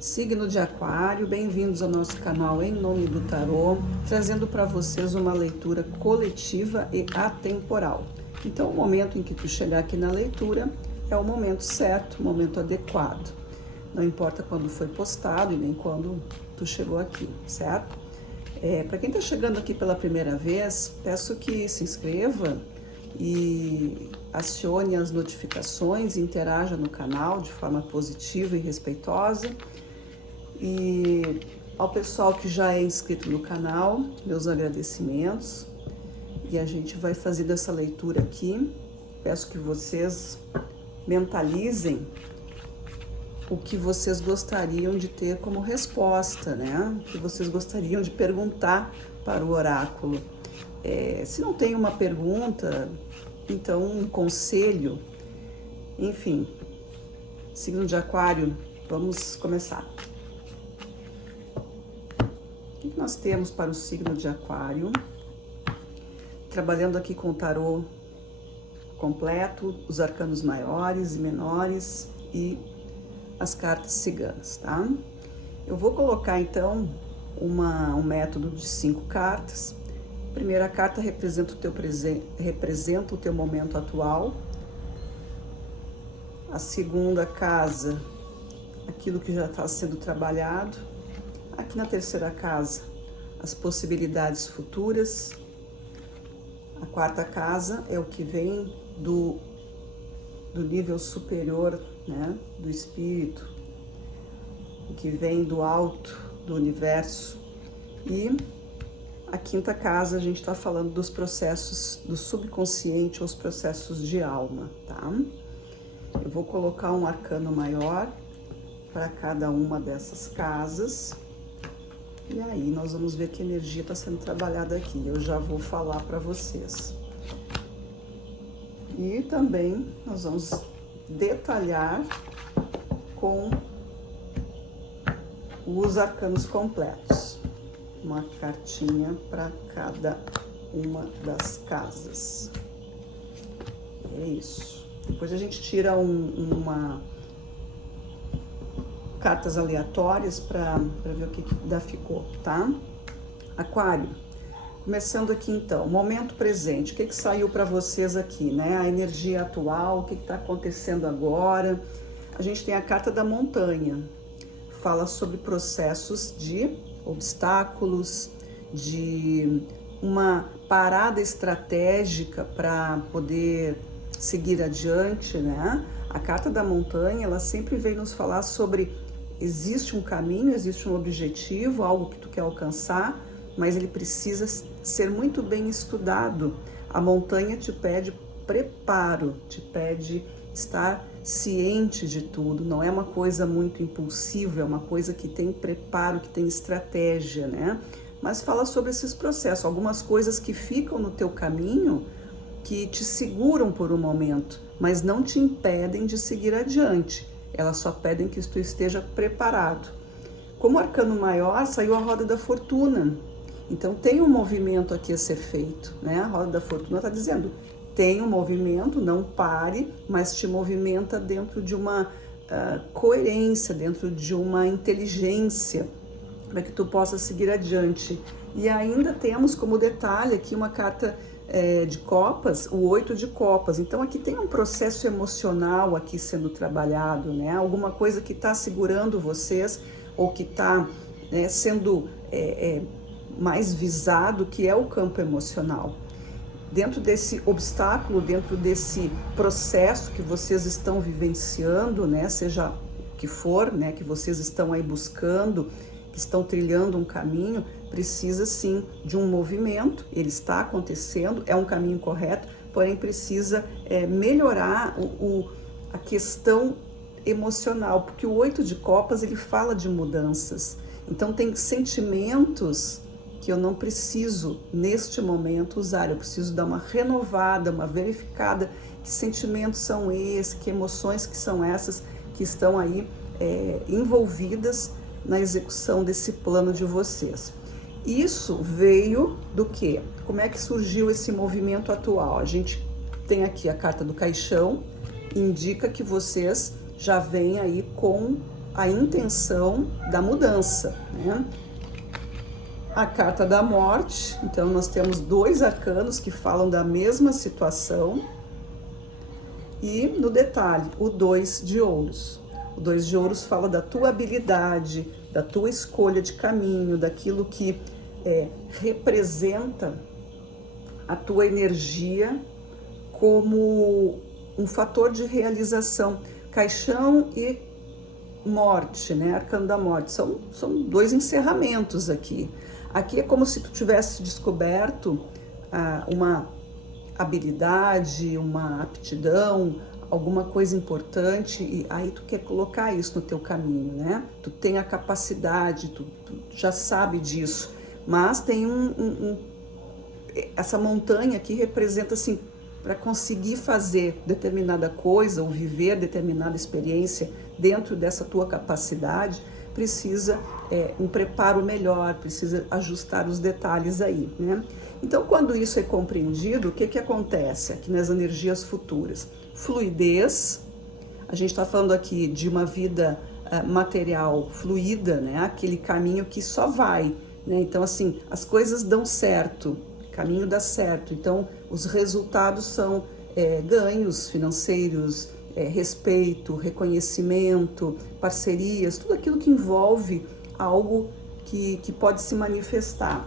Signo de Aquário, bem-vindos ao nosso canal Em Nome do Tarô, trazendo para vocês uma leitura coletiva e atemporal. Então, o momento em que tu chegar aqui na leitura é o momento certo, o momento adequado. Não importa quando foi postado e nem quando tu chegou aqui, certo? Para quem está chegando aqui pela primeira vez, peço que se inscreva e acione as notificações, interaja no canal de forma positiva e respeitosa. E ao pessoal que já é inscrito no canal, meus agradecimentos. E a gente vai fazer essa leitura aqui. Peço que vocês mentalizem o que vocês gostariam de ter como resposta, né? O que vocês gostariam de perguntar para o oráculo. Se não tem uma pergunta, então um conselho, enfim. Signo de Aquário, vamos começar. O que nós temos para o signo de Aquário? Trabalhando aqui com o tarô completo, os arcanos maiores e menores e as cartas ciganas, tá? Eu vou colocar então um método de 5 cartas. A primeira carta representa o teu momento atual. A segunda casa, aquilo que já está sendo trabalhado. Aqui na terceira casa, as possibilidades futuras. A quarta casa é o que vem do nível superior, né, do espírito, o que vem do alto, do universo. E a quinta casa, a gente está falando dos processos do subconsciente, ou os processos de alma, tá? Eu vou colocar um arcano maior para cada uma dessas casas. E aí, nós vamos ver que energia está sendo trabalhada aqui. Eu já vou falar para vocês. E também nós vamos detalhar com os arcanos completos. Uma cartinha para cada uma das casas. É isso. Depois a gente tira cartas aleatórias para ver o que ficou, tá? Aquário, começando aqui então, momento presente, o que saiu para vocês aqui, né? A energia atual, o que está acontecendo agora. A gente tem a carta da montanha, fala sobre processos de obstáculos, de uma parada estratégica para poder seguir adiante, né? A carta da montanha, ela sempre vem nos falar sobre existe um caminho, existe um objetivo, algo que tu quer alcançar, mas ele precisa ser muito bem estudado. A montanha te pede preparo, te pede estar ciente de tudo, não é uma coisa muito impulsiva, é uma coisa que tem preparo, que tem estratégia, né? Mas fala sobre esses processos, algumas coisas que ficam no teu caminho, que te seguram por um momento, mas não te impedem de seguir adiante. Elas só pedem que tu esteja preparado. Como arcano maior, saiu a roda da fortuna. Então tem um movimento aqui a ser feito, né? A roda da fortuna está dizendo, tem um movimento, não pare, mas te movimenta dentro de uma coerência, dentro de uma inteligência, para que tu possa seguir adiante. E ainda temos como detalhe aqui uma carta de copas, o 8 de copas. Então aqui tem um processo emocional aqui sendo trabalhado, né? Alguma coisa que está segurando vocês ou que está sendo mais visado, que é o campo emocional. Dentro desse obstáculo, dentro desse processo que vocês estão vivenciando, né? Seja o que for, né? Que vocês estão aí buscando, que estão trilhando um caminho, precisa sim de um movimento, ele está acontecendo, é um caminho correto, porém precisa melhorar a questão emocional, porque o 8 de copas ele fala de mudanças, então tem sentimentos que eu não preciso neste momento usar, eu preciso dar uma renovada, uma verificada, que sentimentos são esses, que emoções que são essas que estão aí envolvidas na execução desse plano de vocês. Isso veio do quê? Como é que surgiu esse movimento atual? A gente tem aqui a carta do caixão, indica que vocês já vêm aí com a intenção da mudança, né? A carta da morte, então nós temos 2 arcanos que falam da mesma situação. E no detalhe, o 2 de ouros. O 2 de ouros fala da tua habilidade, da tua escolha de caminho, daquilo que representa a tua energia como um fator de realização. Caixão e morte, né? Arcano da morte, são 2 encerramentos aqui. Aqui é como se tu tivesse descoberto uma habilidade, uma aptidão, alguma coisa importante, e aí tu quer colocar isso no teu caminho, né? Tu tem a capacidade, tu já sabe disso, mas tem essa montanha aqui representa assim, para conseguir fazer determinada coisa ou viver determinada experiência dentro dessa tua capacidade, precisa um preparo melhor, precisa ajustar os detalhes aí, né? Então, quando isso é compreendido, o que acontece aqui nas energias futuras? Fluidez, a gente está falando aqui de uma vida material fluida, né? Aquele caminho que só vai, né? Então, assim, as coisas dão certo, o caminho dá certo, então os resultados são ganhos financeiros, respeito, reconhecimento, parcerias, tudo aquilo que envolve algo que pode se manifestar.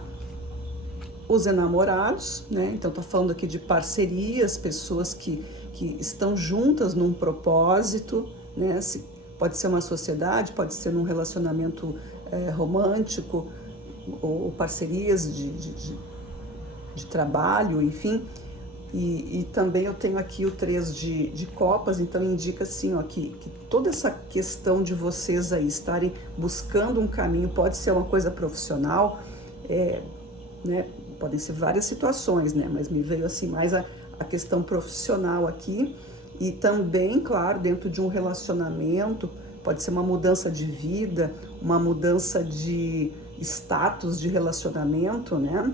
Os enamorados, né? Então tá falando aqui de parcerias, pessoas que estão juntas num propósito, né? Pode ser uma sociedade, pode ser num relacionamento romântico, ou parcerias de trabalho, enfim. E também eu tenho aqui o 3 de copas, então indica assim, ó, que toda essa questão de vocês aí estarem buscando um caminho, pode ser uma coisa profissional, né? Podem ser várias situações, né? Mas me veio assim mais a questão profissional aqui, e também, claro, dentro de um relacionamento, pode ser uma mudança de vida, uma mudança de status de relacionamento, né?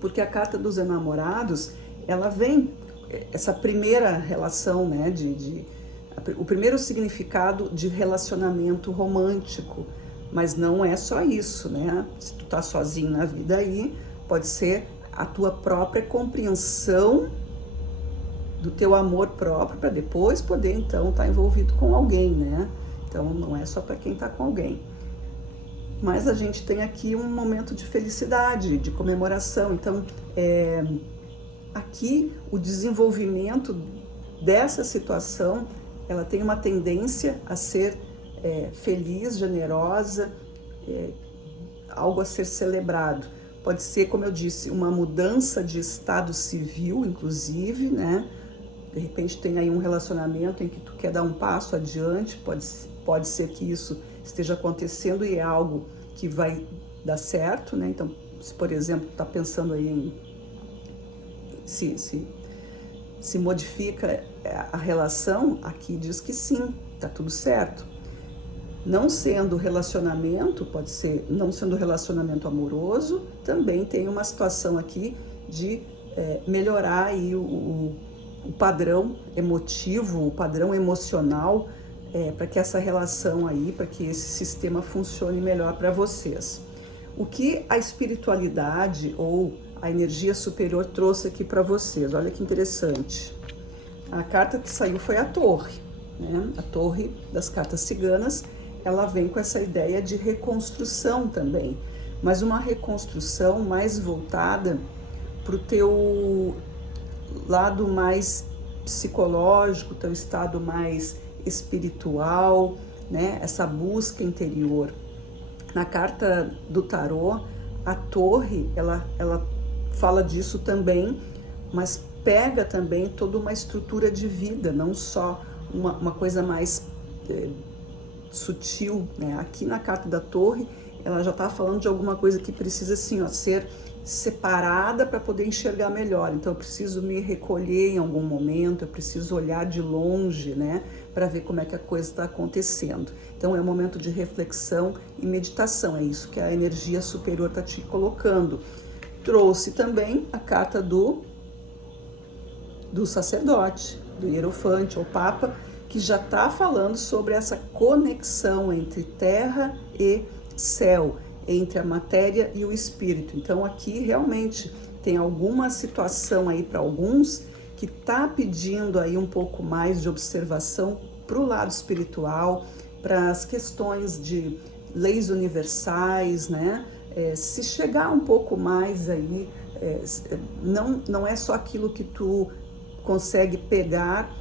Porque a carta dos enamorados, ela vem, essa primeira relação, né, o primeiro significado de relacionamento romântico, mas não é só isso, né? Se tu tá sozinho na vida aí, pode ser a tua própria compreensão do teu amor próprio para depois poder então estar envolvido com alguém, né? Então não é só para quem tá com alguém. Mas a gente tem aqui um momento de felicidade, de comemoração. Então, aqui o desenvolvimento dessa situação, ela tem uma tendência a ser feliz, generosa, algo a ser celebrado. Pode ser, como eu disse, uma mudança de estado civil, inclusive, né? De repente tem aí um relacionamento em que tu quer dar um passo adiante, pode ser que isso esteja acontecendo e é algo que vai dar certo, né? Então, se por exemplo, tá pensando aí em se modifica a relação, aqui diz que sim, tá tudo certo. Não sendo relacionamento, pode ser não sendo relacionamento amoroso, também tem uma situação aqui de melhorar aí o padrão emotivo, o padrão emocional, para que essa relação aí, para que esse sistema funcione melhor para vocês. O que a espiritualidade ou a energia superior trouxe aqui para vocês? Olha que interessante. A carta que saiu foi a Torre, né? A Torre das cartas ciganas, ela vem com essa ideia de reconstrução também, mas uma reconstrução mais voltada para o teu lado mais psicológico, teu estado mais espiritual, né? Essa busca interior. Na carta do tarô, a Torre, ela fala disso também, mas pega também toda uma estrutura de vida, não só uma coisa mais sutil, né? Aqui na carta da Torre, ela já está falando de alguma coisa que precisa assim, ó, ser separada para poder enxergar melhor. Então eu preciso me recolher em algum momento, eu preciso olhar de longe, né, para ver como é que a coisa está acontecendo. Então é um momento de reflexão e meditação, é isso que a energia superior está te colocando. Trouxe também a carta do sacerdote, do hierofante ou papa, que já está falando sobre essa conexão entre terra e céu, entre a matéria e o espírito. Então aqui realmente tem alguma situação aí para alguns que está pedindo aí um pouco mais de observação para o lado espiritual, para as questões de leis universais, né? Se chegar um pouco mais aí, não é só aquilo que tu consegue pegar,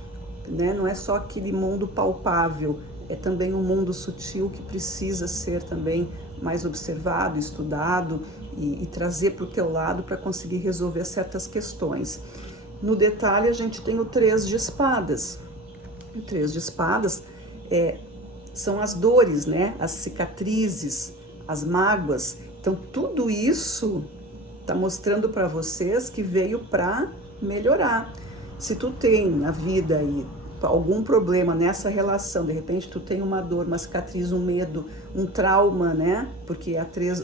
né? Não é só aquele mundo palpável, é também um mundo sutil que precisa ser também mais observado, estudado e trazer para o teu lado para conseguir resolver certas questões. No detalhe, a gente tem o 3 de espadas. O 3 de espadas são as dores, né? As cicatrizes, as mágoas. Então, tudo isso está mostrando para vocês que veio para melhorar. Se tu tem na vida aí algum problema nessa relação, de repente tu tem uma dor, uma cicatriz, um medo, um trauma, né? Porque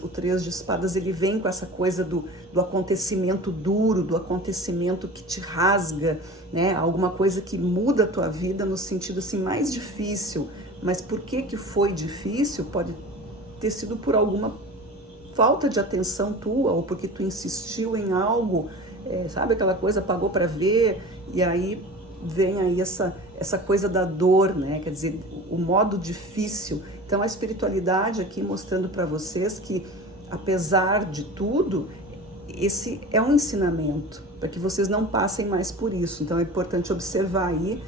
o 3 de espadas, ele vem com essa coisa do acontecimento duro, do acontecimento que te rasga, né? Alguma coisa que muda a tua vida no sentido assim mais difícil. Mas por que foi difícil? Pode ter sido por alguma falta de atenção tua, ou porque tu insistiu em algo, sabe aquela coisa, pagou para ver, e aí vem aí essa coisa da dor, né? Quer dizer, o modo difícil. Então a espiritualidade aqui mostrando para vocês que, apesar de tudo, esse é um ensinamento, para que vocês não passem mais por isso. Então é importante observar aí,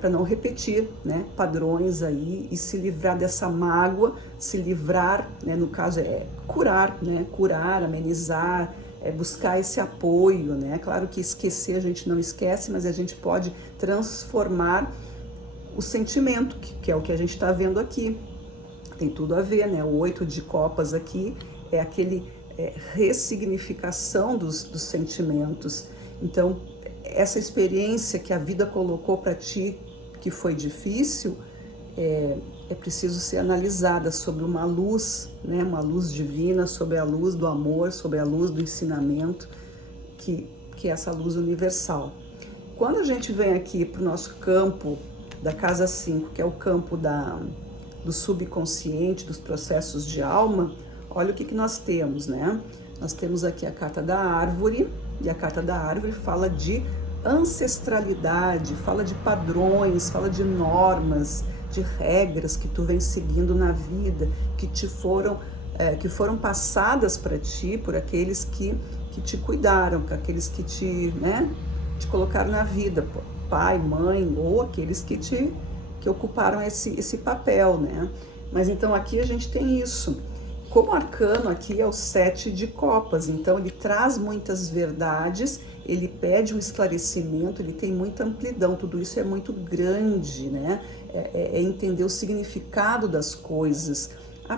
para não repetir, né, padrões aí e se livrar dessa mágoa, se livrar, né, no caso curar, né, curar, amenizar, buscar esse apoio, né? Claro que esquecer a gente não esquece, mas a gente pode transformar o sentimento, que é o que a gente está vendo aqui. Tem tudo a ver, né? O 8 de copas aqui é aquele ressignificação dos sentimentos. Então, essa experiência que a vida colocou para ti, que foi difícil, é preciso ser analisada sobre uma luz, né? Uma luz divina, sobre a luz do amor, sobre a luz do ensinamento, que é essa luz universal. Quando a gente vem aqui para o nosso campo da casa 5, que é o campo do subconsciente, dos processos de alma, olha o que nós temos, né? Nós temos aqui a carta da árvore, e a carta da árvore fala de ancestralidade, fala de padrões, fala de normas, de regras que tu vem seguindo na vida, que foram passadas para ti por aqueles que te cuidaram, aqueles que te colocaram na vida, pai, mãe, ou aqueles que ocuparam esse papel, né? Mas então aqui a gente tem isso. Como arcano aqui é o 7 de copas, então ele traz muitas verdades, ele pede um esclarecimento, ele tem muita amplidão, tudo isso é muito grande, né? É entender o significado das coisas.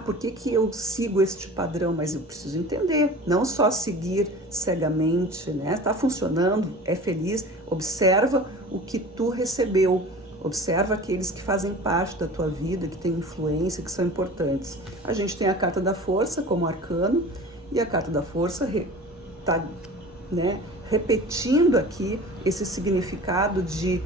Por que eu sigo este padrão? Mas eu preciso entender, não só seguir cegamente, né? Tá funcionando, é feliz, observa o que tu recebeu. Observa aqueles que fazem parte da tua vida, que têm influência, que são importantes. A gente tem a carta da força como arcano, e a carta da força está repetindo aqui esse significado de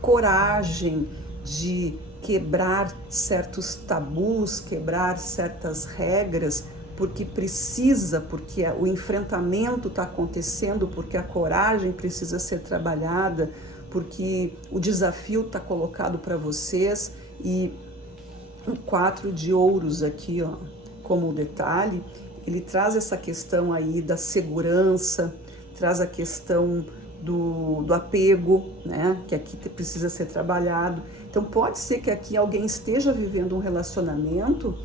coragem, de quebrar certos tabus, quebrar certas regras, porque o enfrentamento está acontecendo, porque a coragem precisa ser trabalhada, porque o desafio está colocado para vocês. E o 4 de ouros aqui, ó, como detalhe, ele traz essa questão aí da segurança, traz a questão do apego, né, que aqui precisa ser trabalhado. Então pode ser que aqui alguém esteja vivendo um relacionamento,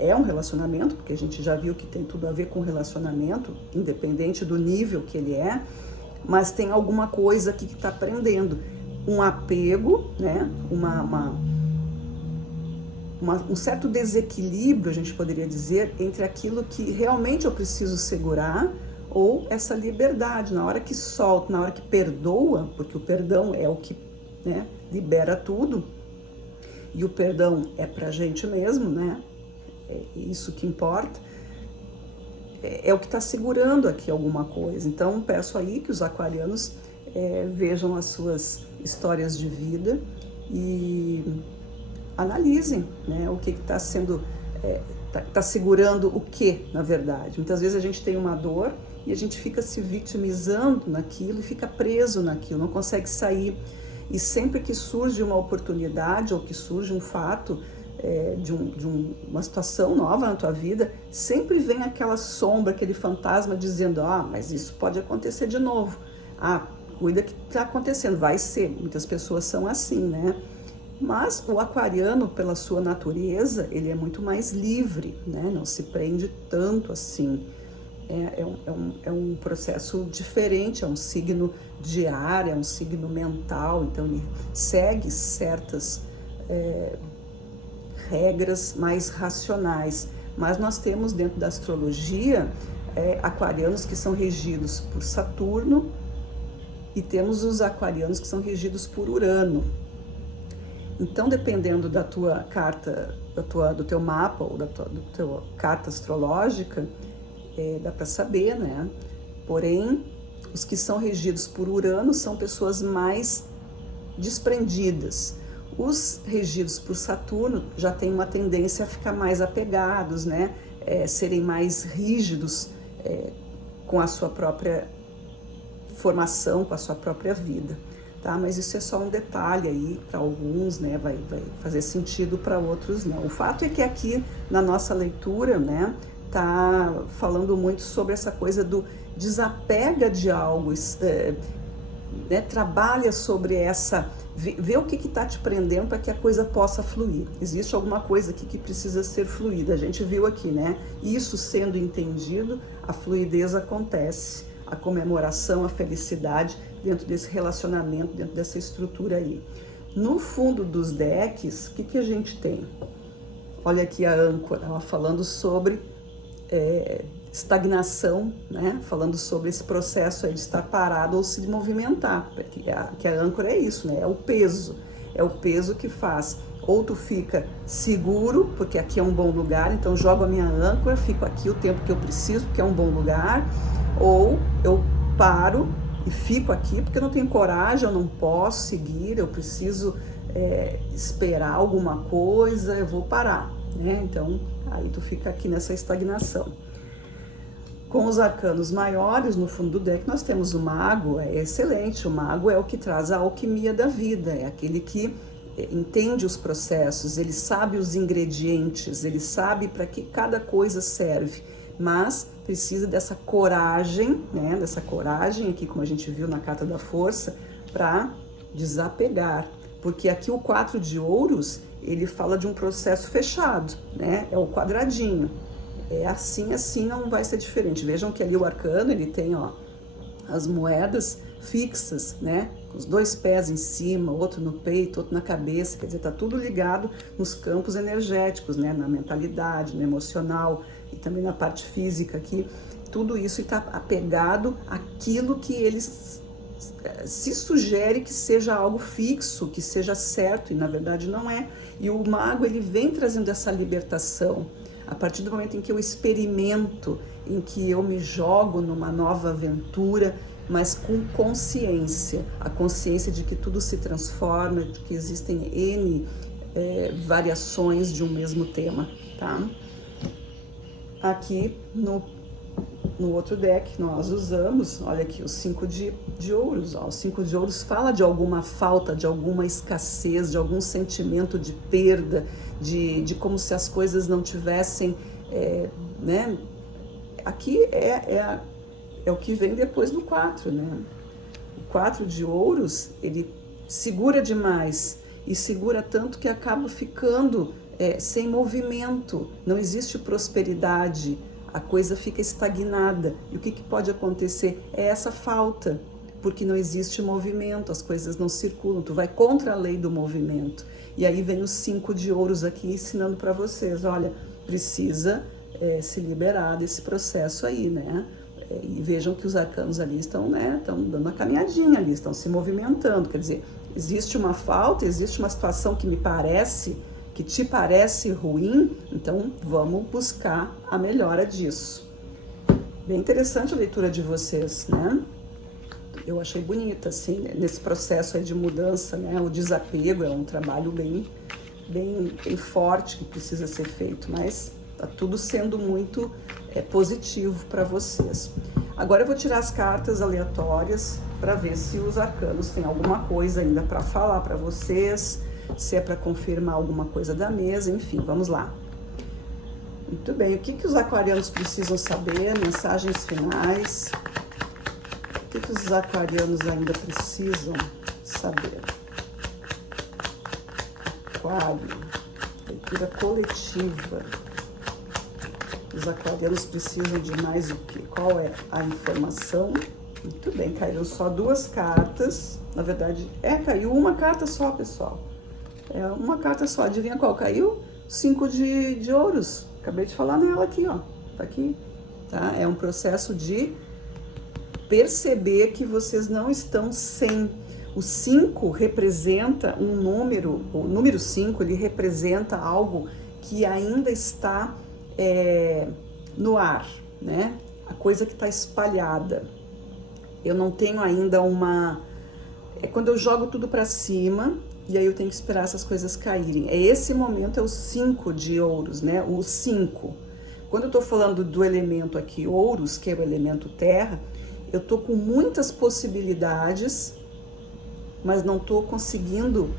um relacionamento, porque a gente já viu que tem tudo a ver com relacionamento, independente do nível que ele é, mas tem alguma coisa aqui que está prendendo. Um apego, né? Um certo desequilíbrio, a gente poderia dizer, entre aquilo que realmente eu preciso segurar ou essa liberdade. Na hora que solta, na hora que perdoa, porque o perdão é o que, né, libera tudo, e o perdão é pra gente mesmo, né? É isso que importa. É o que está segurando aqui alguma coisa. Então peço aí que os aquarianos vejam as suas histórias de vida e analisem, né, o que está sendo, tá segurando o que, na verdade. Muitas vezes a gente tem uma dor e a gente fica se vitimizando naquilo e fica preso naquilo, não consegue sair. E sempre que surge uma oportunidade ou que surge um fato de uma situação nova na tua vida, sempre vem aquela sombra, aquele fantasma dizendo, mas isso pode acontecer de novo. Cuida que está acontecendo, vai ser. Muitas pessoas são assim, né? Mas o aquariano, pela sua natureza, ele é muito mais livre, né? Não se prende tanto assim. É um processo diferente, é um signo de ar, é um signo mental, então ele segue certas regras mais racionais. Mas nós temos dentro da astrologia aquarianos que são regidos por Saturno e temos os aquarianos que são regidos por Urano. Então, dependendo da tua carta, do teu mapa ou da tua carta astrológica, dá para saber, né? Porém, os que são regidos por Urano são pessoas mais desprendidas. Os regidos por Saturno já têm uma tendência a ficar mais apegados, né? Serem mais rígidos com a sua própria formação, com a sua própria vida. Tá? Mas isso é só um detalhe aí, para alguns, né, vai fazer sentido, para outros não. O fato é que aqui na nossa leitura, né, tá falando muito sobre essa coisa do desapega de algo, né, trabalha sobre essa, vê o que está te prendendo para que a coisa possa fluir. Existe alguma coisa aqui que precisa ser fluida, a gente viu aqui, né? Isso sendo entendido, a fluidez acontece, a comemoração, a felicidade dentro desse relacionamento, dentro dessa estrutura aí. No fundo dos decks, o que a gente tem? Olha aqui a âncora, ela falando sobre estagnação, né? Falando sobre esse processo aí de estar parado ou se movimentar, que a âncora é isso, né? É o peso que faz. Ou tu fica seguro, porque aqui é um bom lugar, então jogo a minha âncora, fico aqui o tempo que eu preciso, porque é um bom lugar, ou eu paro e fico aqui porque eu não tenho coragem, eu não posso seguir, eu preciso esperar alguma coisa, eu vou parar, né? Então, aí tu fica aqui nessa estagnação. Com os arcanos maiores, no fundo do deck, nós temos o mago, é excelente, o mago é o que traz a alquimia da vida, é aquele que entende os processos, ele sabe os ingredientes, ele sabe para que cada coisa serve, mas precisa dessa coragem, né? Dessa coragem aqui, como a gente viu na carta da força, para desapegar, porque aqui o 4 de ouros, ele fala de um processo fechado, né? É o quadradinho, é assim não vai ser diferente. Vejam que ali o arcano, ele tem, ó, as moedas fixas, né? Com os 2 pés em cima, outro no peito, outro na cabeça, quer dizer, tá tudo ligado nos campos energéticos, né? Na mentalidade, no emocional e também na parte física aqui. Tudo isso está apegado àquilo que eles se sugere que seja algo fixo, que seja certo, e na verdade não é. E o mago, ele vem trazendo essa libertação. A partir do momento em que eu experimento, em que eu me jogo numa nova aventura, mas com consciência, a consciência de que tudo se transforma, de que existem N variações de um mesmo tema, tá? Aqui no outro deck nós usamos, olha aqui, o 5 de ouros. Ó, o 5 de ouros fala de alguma falta, de alguma escassez, de algum sentimento de perda, de como se as coisas não tivessem, né? Aqui é o que vem depois do 4, né? O 4 de ouros, ele segura demais, e segura tanto que acaba ficando sem movimento, não existe prosperidade, a coisa fica estagnada. E o que pode acontecer? É essa falta, porque não existe movimento, as coisas não circulam, tu vai contra a lei do movimento. E aí vem os 5 de ouros aqui ensinando para vocês, olha, precisa se liberar desse processo aí, né? E vejam que os arcanos ali estão, né, estão dando uma caminhadinha ali, estão se movimentando, quer dizer, existe uma falta, existe uma situação que te parece ruim, então vamos buscar a melhora disso. Bem interessante a leitura de vocês, né? eu achei bonita, assim, né? Nesse processo aí de mudança, né? O desapego é um trabalho bem forte que precisa ser feito, mas tá tudo sendo muito positivo para vocês. Agora eu vou tirar as cartas aleatórias para ver se os arcanos têm alguma coisa ainda para falar para vocês, se é para confirmar alguma coisa da mesa, enfim, vamos lá. Muito bem, o que os aquarianos precisam saber? Mensagens finais. O que os aquarianos ainda precisam saber? Aquário, leitura coletiva. Os aquarianos precisam de mais o quê? Qual é a informação? Muito bem, caíram só 2 cartas. Na verdade, caiu uma carta só, pessoal. É uma carta só. Adivinha qual caiu? 5 de ouros. Acabei de falar nela aqui, ó. Tá aqui. Tá? É um processo de perceber que vocês não estão sem. O 5 representa um número, o número 5, ele representa algo que ainda está no ar, né? A coisa que está espalhada. Eu não tenho ainda uma... quando eu jogo tudo para cima e aí eu tenho que esperar essas coisas caírem. Esse momento é o 5 de ouros, né? O 5. Quando eu tô falando do elemento aqui, ouros, que é o elemento terra, eu tô com muitas possibilidades, mas não tô conseguindo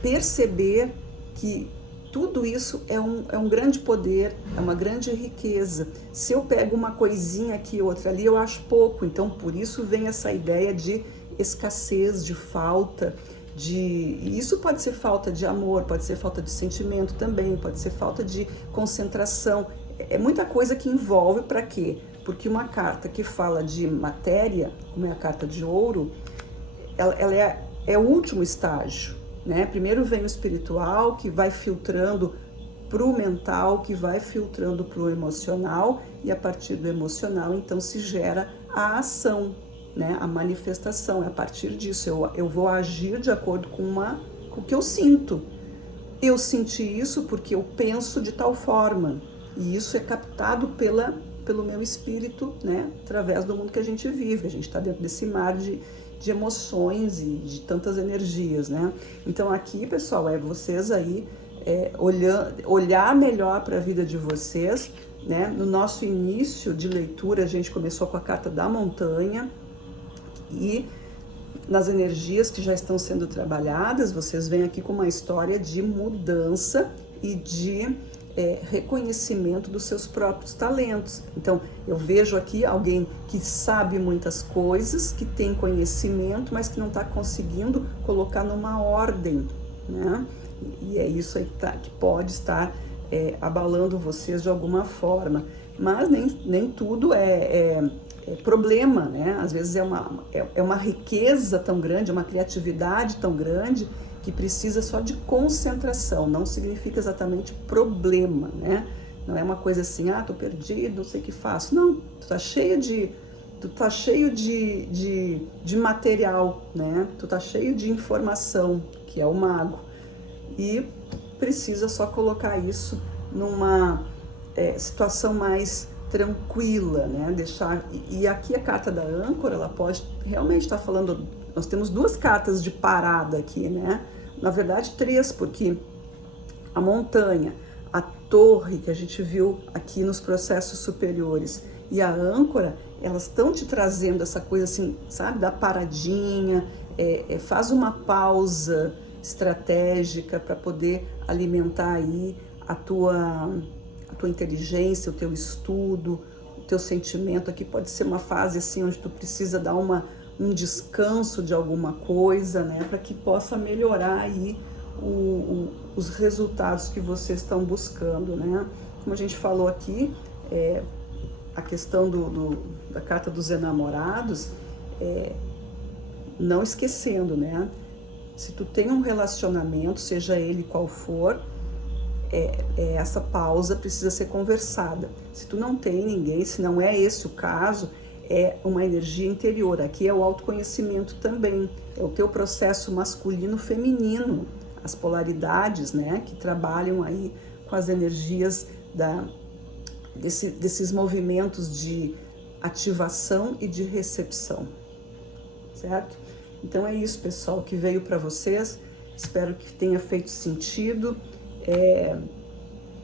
perceber que tudo isso é um grande poder, é uma grande riqueza. Se eu pego uma coisinha aqui, outra ali, eu acho pouco. Então, por isso vem essa ideia de escassez, de falta, e isso pode ser falta de amor, pode ser falta de sentimento também, pode ser falta de concentração. É muita coisa que envolve. Para quê? Porque uma carta que fala de matéria, como é a carta de ouro, ela é o último estágio, né? Primeiro vem o espiritual, que vai filtrando para o mental, que vai filtrando para o emocional, e a partir do emocional, então, se gera a ação, né? A manifestação. É a partir disso, eu vou agir de acordo com o que eu sinto. Eu senti isso porque eu penso de tal forma, e isso é captado pelo meu espírito, né? Através do mundo que a gente vive. A gente está dentro desse mar de emoções e de tantas energias, né? Então aqui, pessoal, vocês aí olhar melhor para a vida de vocês, né? No nosso início de leitura, a gente começou com a carta da montanha, e nas energias que já estão sendo trabalhadas, vocês vêm aqui com uma história de mudança e de reconhecimento dos seus próprios talentos. Então, eu vejo aqui alguém que sabe muitas coisas, que tem conhecimento, mas que não está conseguindo colocar numa ordem, né? E é isso aí que pode estar abalando vocês de alguma forma. Mas nem tudo é problema, né? Às vezes é uma riqueza tão grande, uma criatividade tão grande, que precisa só de concentração. Não significa exatamente problema, né? Não é uma coisa assim, tô perdido, não sei o que faço. Não, tu tá cheio de material, né? Tu tá cheio de informação, que é o mago. E precisa só colocar isso numa situação mais tranquila, né? E aqui a carta da âncora, ela pode realmente estar falando... Nós temos 2 cartas de parada aqui, né? Na verdade, 3, porque a montanha, a torre que a gente viu aqui nos processos superiores e a âncora, elas estão te trazendo essa coisa assim, sabe? Da paradinha, faz uma pausa estratégica para poder alimentar aí a tua inteligência, o teu estudo, o teu sentimento. Aqui pode ser uma fase assim onde tu precisa dar um descanso de alguma coisa, né, para que possa melhorar aí os resultados que vocês estão buscando, né? Como a gente falou aqui, a questão da carta dos enamorados, não esquecendo, né? Se tu tem um relacionamento, seja ele qual for, essa pausa precisa ser conversada. Se tu não tem ninguém, se não é esse o caso, é uma energia interior. Aqui é o autoconhecimento também, é o teu processo masculino-feminino, as polaridades, né, que trabalham aí com as energias desses movimentos de ativação e de recepção. certo? Então é isso, pessoal, que veio para vocês. Espero que tenha feito sentido. É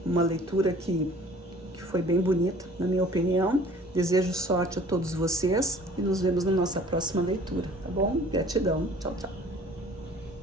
uma leitura que foi bem bonita, na minha opinião. Desejo sorte a todos vocês e nos vemos na nossa próxima leitura, tá bom? Gratidão. Tchau, tchau.